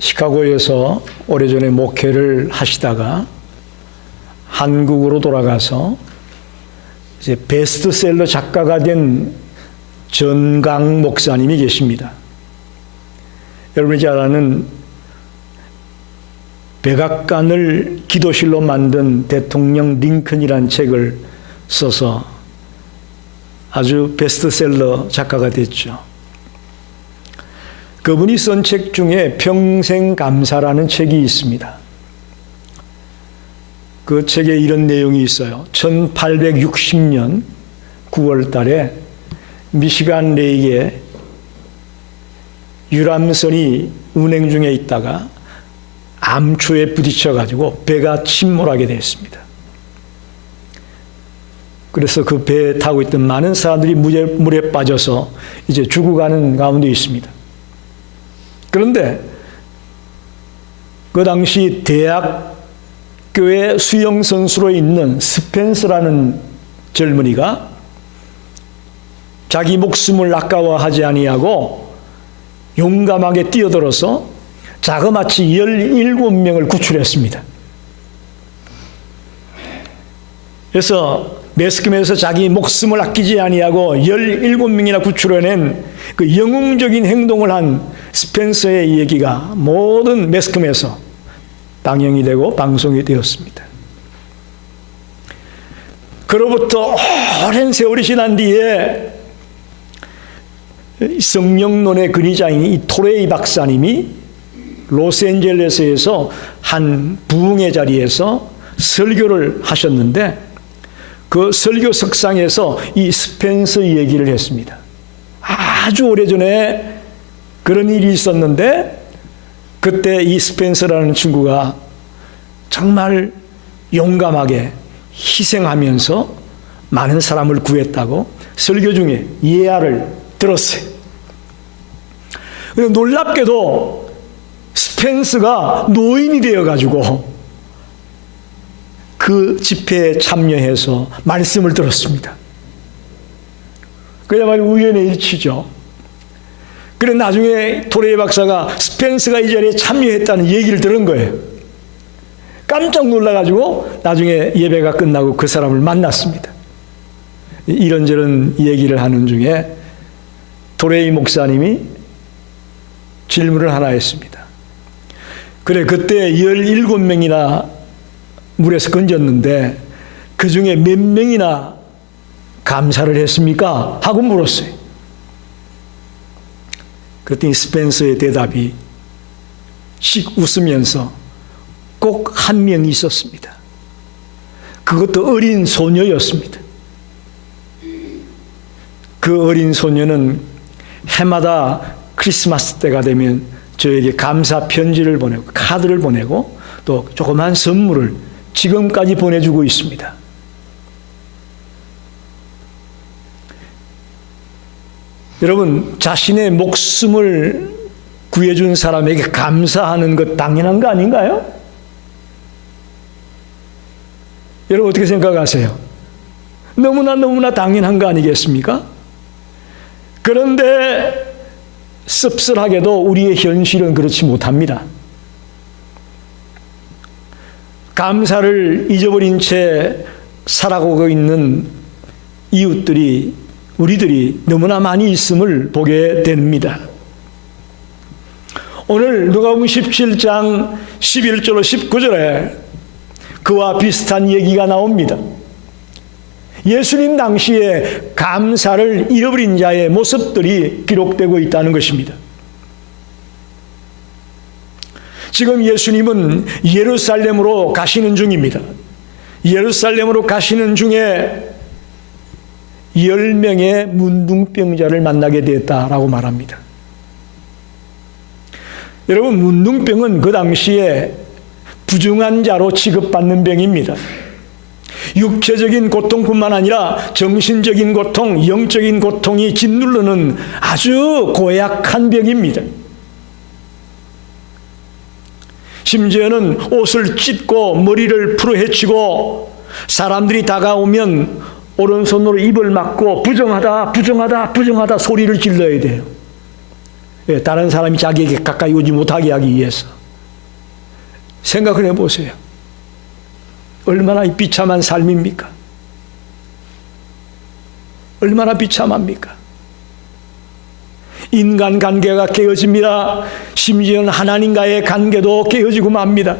시카고에서 오래전에 목회를 하시다가 한국으로 돌아가서 이제 베스트셀러 작가가 된 전강 목사님이 계십니다. 여러분이 잘 아는 백악관을 기도실로 만든 대통령 링컨이라는 책을 써서 아주 베스트셀러 작가가 됐죠. 그분이 쓴 책 중에 평생감사라는 책이 있습니다. 그 책에 이런 내용이 있어요. 1860년 9월 달에 미시간 레이에 유람선이 운행 중에 있다가 암초에 부딪혀가지고 배가 침몰하게 됐습니다. 그래서 그 배에 타고 있던 많은 사람들이 물에 빠져서 이제 죽어가는 가운데 있습니다. 그런데 그 당시 대학교의 수영선수로 있는 스펜서라는 젊은이가 자기 목숨을 아까워하지 아니하고 용감하게 뛰어들어서 자그마치 17명을 구출했습니다. 그래서 매스컴에서 자기 목숨을 아끼지 아니하고 17명이나 구출해낸 그 영웅적인 행동을 한 스펜서의 얘기가 모든 매스컴에서 방영이 되고 방송이 되었습니다. 그로부터 오랜 세월이 지난 뒤에 성령론의 근위자인 이 토레이 박사님이 로스앤젤레스에서 한 부흥의 자리에서 설교를 하셨는데 그 설교 석상에서 이 스펜서 얘기를 했습니다. 아주 오래전에 그런 일이 있었는데 그때 이 스펜서라는 친구가 정말 용감하게 희생하면서 많은 사람을 구했다고 설교 중에 예화를 들었어요. 그런데 놀랍게도 스펜서가 노인이 되어가지고 그 집회에 참여해서 말씀을 들었습니다. 그야말로 우연의 일치죠. 그래 나중에 토레이 박사가 스펜서가 이 자리에 참여했다는 얘기를 들은 거예요. 깜짝 놀라가지고 나중에 예배가 끝나고 그 사람을 만났습니다. 이런저런 얘기를 하는 중에 토레이 목사님이 질문을 하나 했습니다. 그래 그때 17명이나 물에서 건졌는데 그 중에 몇 명이나 감사를 했습니까? 하고 물었어요. 그랬더니 스펜서의 대답이 씩 웃으면서 꼭 한 명이 있었습니다. 그것도 어린 소녀였습니다. 그 어린 소녀는 해마다 크리스마스 때가 되면 저에게 감사 편지를 보내고 카드를 보내고 또 조그만 선물을 지금까지 보내주고 있습니다. 여러분, 자신의 목숨을 구해준 사람에게 감사하는 것 당연한 거 아닌가요? 여러분 어떻게 생각하세요? 너무나 당연한 거 아니겠습니까? 그런데 씁쓸하게도 우리의 현실은 그렇지 못합니다. 감사를 잊어버린 채 살아가고 있는 이웃들이 우리들이 너무나 많이 있음을 보게 됩니다. 오늘 누가복음 17장 11절로 19절에 그와 비슷한 얘기가 나옵니다. 예수님 당시에 감사를 잃어버린 자의 모습들이 기록되고 있다는 것입니다. 지금 예수님은 예루살렘으로 가시는 중입니다. 예루살렘으로 가시는 중에 10명의 문둥병자를 만나게 되었다라고 말합니다. 여러분, 문둥병은 그 당시에 부중한 자로 취급받는 병입니다. 육체적인 고통뿐만 아니라 정신적인 고통, 영적인 고통이 짓누르는 아주 고약한 병입니다. 심지어는 옷을 찢고 머리를 풀어헤치고 사람들이 다가오면 오른손으로 입을 막고 부정하다 소리를 질러야 돼요. 다른 사람이 자기에게 가까이 오지 못하게 하기 위해서. 생각을 해보세요. 얼마나 비참한 삶입니까? 얼마나 비참합니까? 인간관계가 깨어집니다. 심지어는 하나님과의 관계도 깨어지고 맙니다.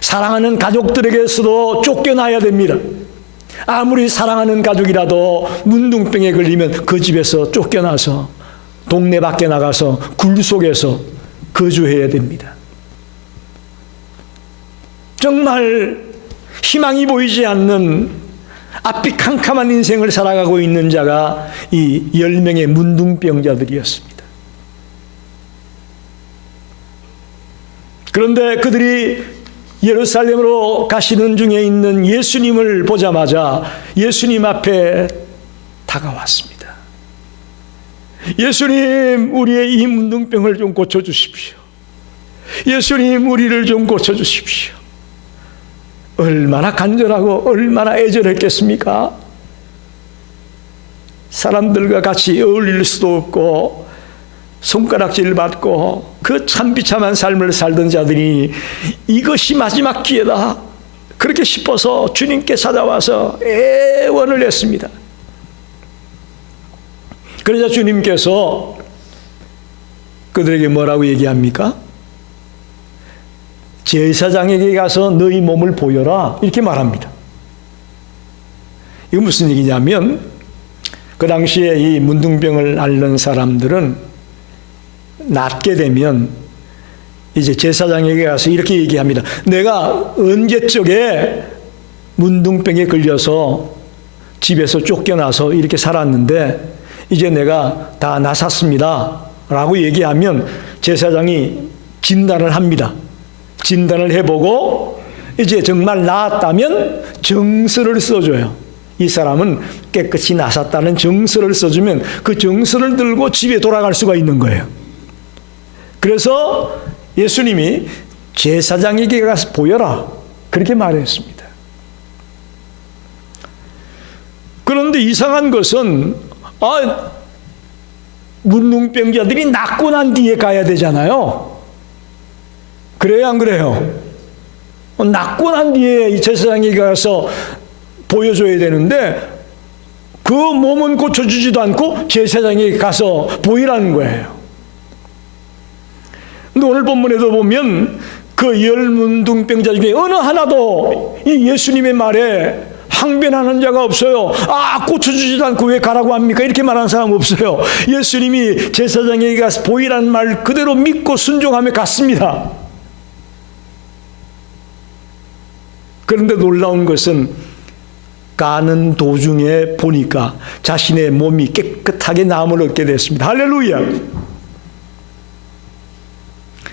사랑하는 가족들에게서도 쫓겨나야 됩니다. 아무리 사랑하는 가족이라도 문둥병에 걸리면 그 집에서 쫓겨나서 동네 밖에 나가서 굴 속에서 거주해야 됩니다. 정말 희망이 보이지 않는 앞이 캄캄한 인생을 살아가고 있는 자가 이 10명의 문둥병자들이었습니다. 그런데 그들이 예루살렘으로 가시는 중에 있는 예수님을 보자마자 예수님 앞에 다가왔습니다. 예수님, 우리의 이 문둥병을 좀 고쳐주십시오. 예수님, 우리를 좀 고쳐주십시오. 얼마나 간절하고 얼마나 애절했겠습니까? 사람들과 같이 어울릴 수도 없고 손가락질 받고 그 참 비참한 삶을 살던 자들이 이것이 마지막 기회다 그렇게 싶어서 주님께 찾아와서 애원을 했습니다. 그러자 주님께서 그들에게 뭐라고 얘기합니까? 제사장에게 가서 너희 몸을 보여라 이렇게 말합니다. 이거 무슨 얘기냐면 그 당시에 이 문둥병을 앓는 사람들은 낫게 되면 이제 제사장에게 가서 이렇게 얘기합니다. 내가 언제적에 문둥병에 걸려서 집에서 쫓겨나서 이렇게 살았는데 이제 내가 다 나섰습니다 라고 얘기하면 제사장이 진단을 합니다. 진단을 해보고 이제 정말 나았다면 정서를 써줘요. 이 사람은 깨끗이 나섰다는 정서를 써주면 그 정서를 들고 집에 돌아갈 수가 있는 거예요. 그래서 예수님이 제사장에게 가서 보여라 그렇게 말했습니다. 그런데 이상한 것은 문둥병자들이 낫고 난 뒤에 가야 되잖아요. 그래요, 안 그래요? 낫고 난 뒤에 이 제사장에게 가서 보여줘야 되는데 그 몸은 고쳐주지도 않고 제사장에게 가서 보이라는 거예요. 근데 오늘 본문에도 보면 그 10문둥병자 중에 어느 하나도 이 예수님의 말에 항변하는 자가 없어요. 고쳐주지도 않고 왜 가라고 합니까? 이렇게 말하는 사람 없어요. 예수님이 제사장에게 가서 보이라는 말 그대로 믿고 순종하며 갔습니다. 그런데 놀라운 것은 가는 도중에 보니까 자신의 몸이 깨끗하게 나음을 얻게 됐습니다. 할렐루야.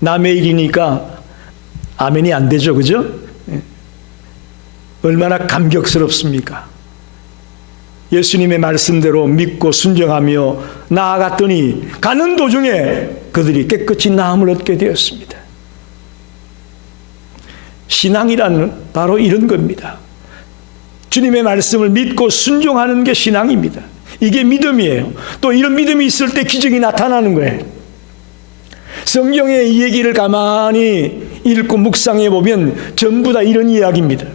남의 일이니까 아멘이 안 되죠, 그죠? 얼마나 감격스럽습니까? 예수님의 말씀대로 믿고 순종하며 나아갔더니 가는 도중에 그들이 깨끗이 나음을 얻게 되었습니다. 신앙이란 바로 이런 겁니다. 주님의 말씀을 믿고 순종하는 게 신앙입니다. 이게 믿음이에요. 또 이런 믿음이 있을 때 기적이 나타나는 거예요. 성경의 이 얘기를 가만히 읽고 묵상해 보면 전부 다 이런 이야기입니다.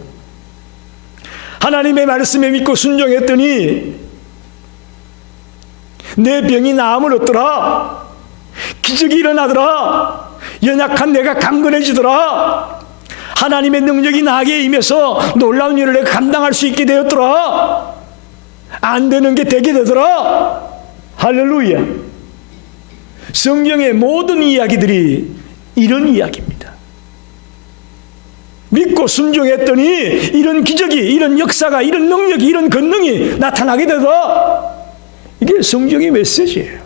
하나님의 말씀에 믿고 순종했더니 내 병이 나음을 얻더라. 기적이 일어나더라. 연약한 내가 강건해지더라. 하나님의 능력이 나에게 임해서 놀라운 일을 내가 감당할 수 있게 되었더라. 안 되는 게 되게 되더라. 할렐루야. 성경의 모든 이야기들이 이런 이야기입니다. 믿고 순종했더니 이런 기적이, 이런 역사가, 이런 능력이, 이런 권능이 나타나게 되더라. 이게 성경의 메시지예요.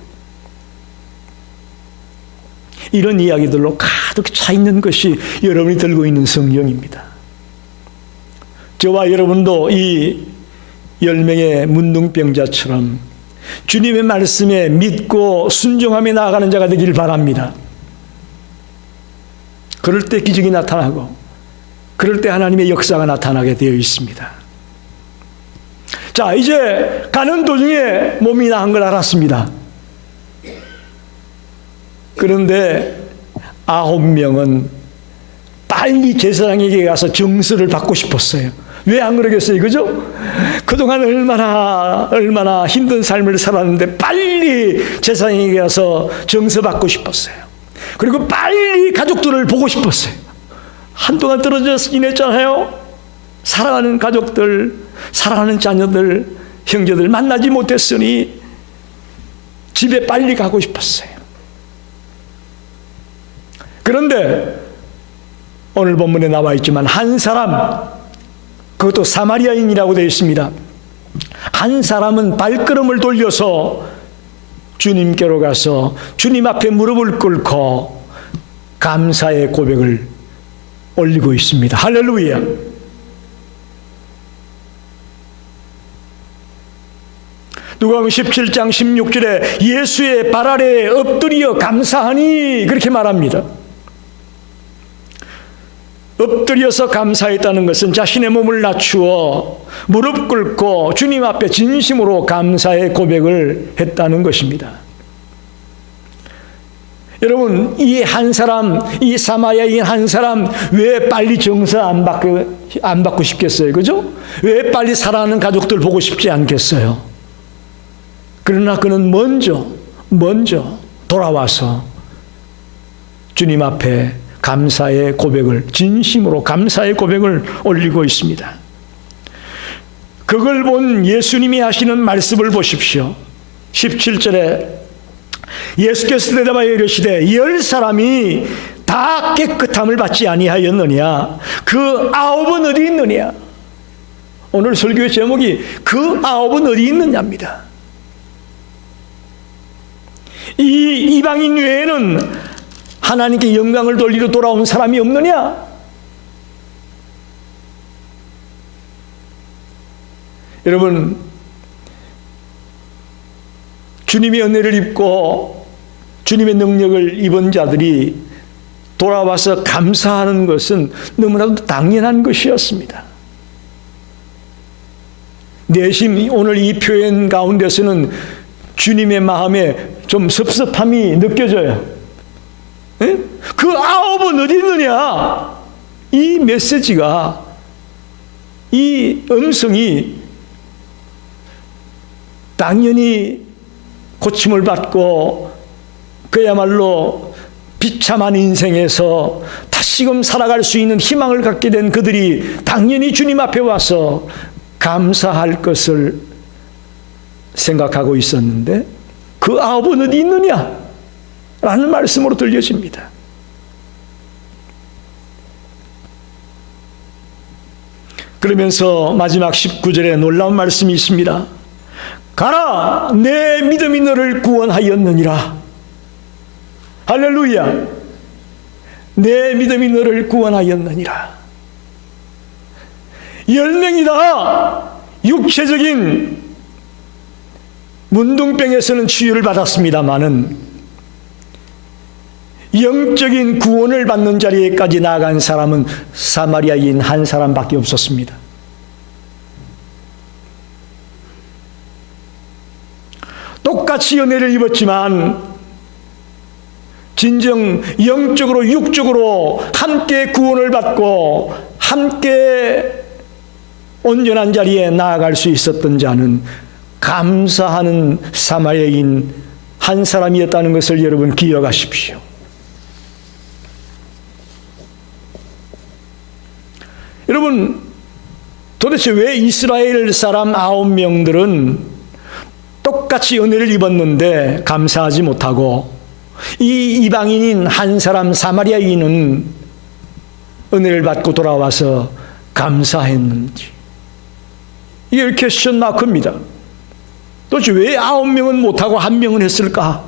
이런 이야기들로 가득 차 있는 것이 여러분이 들고 있는 성경입니다. 저와 여러분도 이 10명의 문둥병자처럼 주님의 말씀에 믿고 순종하며 나아가는 자가 되기를 바랍니다. 그럴 때 기적이 나타나고 그럴 때 하나님의 역사가 나타나게 되어 있습니다. 자, 이제 가는 도중에 몸이 나은 걸 알았습니다. 그런데 9명은 빨리 제사장에게 가서 증서를 받고 싶었어요. 왜 안 그러겠어요? 그죠? 그동안 얼마나 힘든 삶을 살았는데 빨리 제사장에게 가서 증서 받고 싶었어요. 그리고 빨리 가족들을 보고 싶었어요. 한동안 떨어져서 지냈잖아요. 사랑하는 가족들, 사랑하는 자녀들, 형제들 만나지 못했으니 집에 빨리 가고 싶었어요. 그런데 오늘 본문에 나와 있지만 한 사람, 그것도 사마리아인이라고 되어 있습니다. 한 사람은 발걸음을 돌려서 주님께로 가서 주님 앞에 무릎을 꿇고 감사의 고백을 올리고 있습니다. 할렐루야. 누가복음 17장 16절에 예수의 발 아래에 엎드려 감사하니 그렇게 말합니다. 엎드려서 감사했다는 것은 자신의 몸을 낮추어 무릎 꿇고 주님 앞에 진심으로 감사의 고백을 했다는 것입니다. 여러분, 이 한 사람, 이 사마리아인 한 사람 왜 빨리 정서 안 받고 싶겠어요? 그죠? 왜 빨리 사랑하는 가족들 보고 싶지 않겠어요? 그러나 그는 먼저 돌아와서 주님 앞에 감사의 고백을, 진심으로 감사의 고백을 올리고 있습니다. 그걸 본 예수님이 하시는 말씀을 보십시오. 17절에 예수께서 대답하여 이르시되 10사람이 다 깨끗함을 받지 아니하였느냐? 그 9은 어디 있느냐? 오늘 설교의 제목이 그 9은 어디 있느냐입니다. 이 이방인 외에는 하나님께 영광을 돌리러 돌아온 사람이 없느냐? 여러분, 주님의 은혜를 입고 주님의 능력을 입은 자들이 돌아와서 감사하는 것은 너무나도 당연한 것이었습니다. 내심 오늘 이 표현 가운데서는 주님의 마음에 좀 섭섭함이 느껴져요. 에? 그 9은 어디 있느냐? 이 메시지가, 이 음성이 당연히 고침을 받고 그야말로 비참한 인생에서 다시금 살아갈 수 있는 희망을 갖게 된 그들이 당연히 주님 앞에 와서 감사할 것을 생각하고 있었는데 그 9은 어디 있느냐? 라는 말씀으로 들려집니다. 그러면서 마지막 19절에 놀라운 말씀이 있습니다. 가라, 내 믿음이 너를 구원하였느니라. 할렐루야. 내 믿음이 너를 구원하였느니라. 10명이다. 육체적인 문둥병에서는 치유를 받았습니다마는 영적인 구원을 받는 자리에까지 나아간 사람은 사마리아인 한 사람밖에 없었습니다. 똑같이 은혜를 입었지만 진정 영적으로 육적으로 함께 구원을 받고 함께 온전한 자리에 나아갈 수 있었던 자는 감사하는 사마리아인 한 사람이었다는 것을 여러분 기억하십시오. 여러분, 도대체 왜 이스라엘 사람 9명들은 똑같이 은혜를 입었는데 감사하지 못하고 이 이방인인 한 사람 사마리아인은 은혜를 받고 돌아와서 감사했는지? 이게 퀘스천 마크입니다. 도대체 왜 9명은 못하고 1명은 했을까?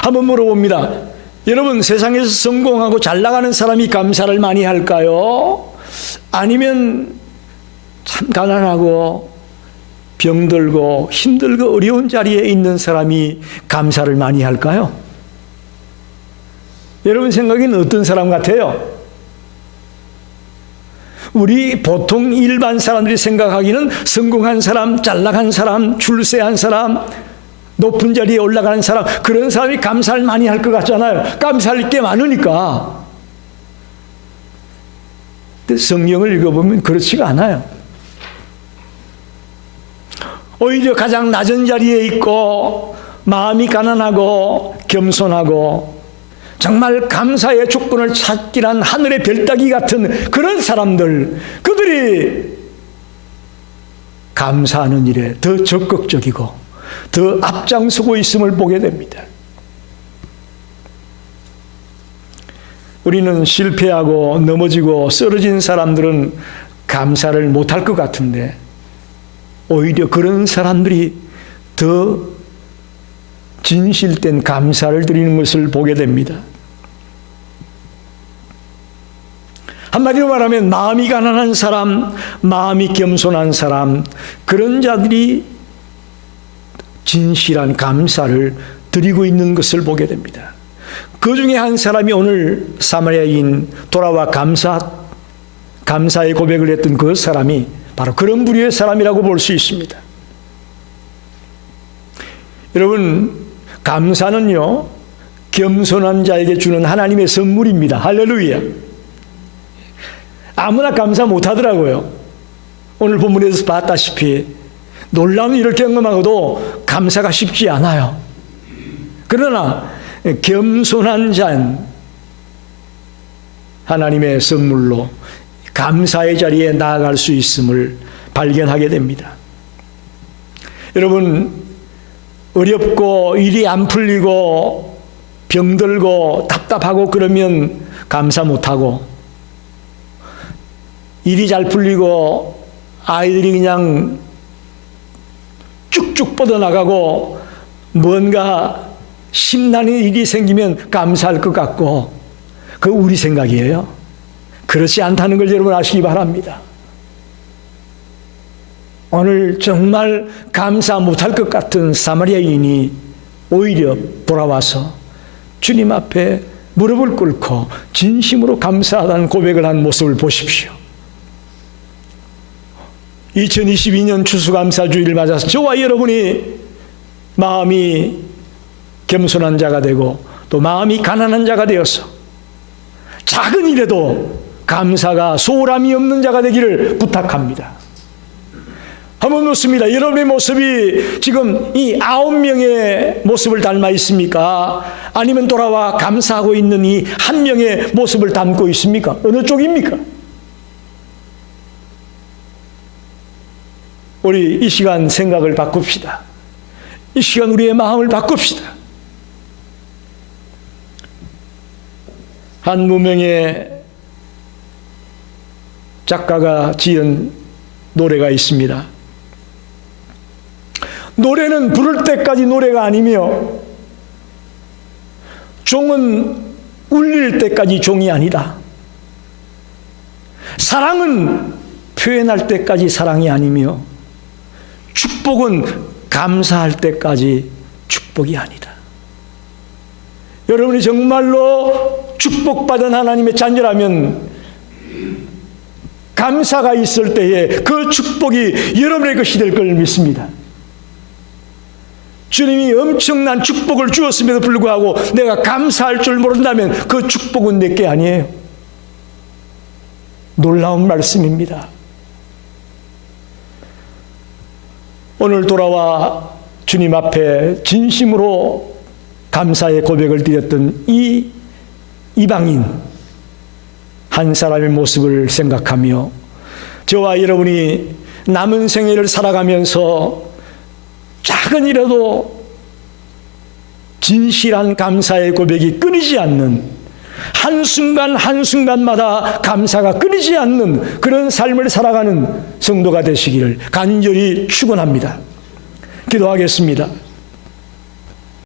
한번 물어봅니다. 여러분, 세상에서 성공하고 잘 나가는 사람이 감사를 많이 할까요? 아니면 참 가난하고 병들고 힘들고 어려운 자리에 있는 사람이 감사를 많이 할까요? 여러분 생각에는 어떤 사람 같아요? 우리 보통 일반 사람들이 생각하기는 성공한 사람, 잘 나간 사람, 출세한 사람, 높은 자리에 올라가는 사람, 그런 사람이 감사를 많이 할 것 같잖아요. 감사할 게 많으니까. 근데 성경을 읽어보면 그렇지가 않아요. 오히려 가장 낮은 자리에 있고 마음이 가난하고 겸손하고 정말 감사의 조건을 찾기란 하늘의 별따기 같은 그런 사람들, 그들이 감사하는 일에 더 적극적이고 더 앞장서고 있음을 보게 됩니다. 우리는 실패하고 넘어지고 쓰러진 사람들은 감사를 못할 것 같은데 오히려 그런 사람들이 더 진실된 감사를 드리는 것을 보게 됩니다. 한마디로 말하면 마음이 가난한 사람, 마음이 겸손한 사람, 그런 자들이 진실한 감사를 드리고 있는 것을 보게 됩니다. 그 중에 한 사람이 오늘 사마리아인 돌아와 감사의 고백을 했던 그 사람이 바로 그런 부류의 사람이라고 볼 수 있습니다. 여러분, 감사는요, 겸손한 자에게 주는 하나님의 선물입니다. 할렐루야. 아무나 감사 못하더라고요. 오늘 본문에서 봤다시피 놀라운 일을 경험하고도 감사가 쉽지 않아요. 그러나 겸손한 자는 하나님의 선물로 감사의 자리에 나아갈 수 있음을 발견하게 됩니다. 여러분, 어렵고 일이 안 풀리고 병들고 답답하고 그러면 감사 못하고, 일이 잘 풀리고 아이들이 그냥 쭉쭉 뻗어나가고 뭔가 심나는 일이 생기면 감사할 것 같고, 그거 우리 생각이에요. 그렇지 않다는 걸 여러분 아시기 바랍니다. 오늘 정말 감사 못할 것 같은 사마리아인이 오히려 돌아와서 주님 앞에 무릎을 꿇고 진심으로 감사하다는 고백을 한 모습을 보십시오. 2022년 추수감사주의를 맞아서 저와 여러분이 마음이 겸손한 자가 되고 또 마음이 가난한 자가 되어서 작은 일에도 감사가 소홀함이 없는 자가 되기를 부탁합니다. 한번 묻습니다. 여러분의 모습이 지금 이 9명의 모습을 닮아 있습니까? 아니면 돌아와 감사하고 있는 이 한 명의 모습을 담고 있습니까? 어느 쪽입니까? 우리 이 시간 생각을 바꿉시다. 이 시간 우리의 마음을 바꿉시다. 한 무명의 작가가 지은 노래가 있습니다. 노래는 부를 때까지 노래가 아니며 종은 울릴 때까지 종이 아니다. 사랑은 표현할 때까지 사랑이 아니며 축복은 감사할 때까지 축복이 아니다. 여러분이 정말로 축복받은 하나님의 자녀라면 감사가 있을 때에 그 축복이 여러분의 것이 될 걸 믿습니다. 주님이 엄청난 축복을 주었음에도 불구하고 내가 감사할 줄 모른다면 그 축복은 내게 아니에요. 놀라운 말씀입니다. 오늘 돌아와 주님 앞에 진심으로 감사의 고백을 드렸던 이 이방인 한 사람의 모습을 생각하며 저와 여러분이 남은 생애를 살아가면서 작은 일에도 진실한 감사의 고백이 끊이지 않는, 한순간 한순간마다 감사가 끊이지 않는 그런 삶을 살아가는 성도가 되시기를 간절히 축원합니다. 기도하겠습니다.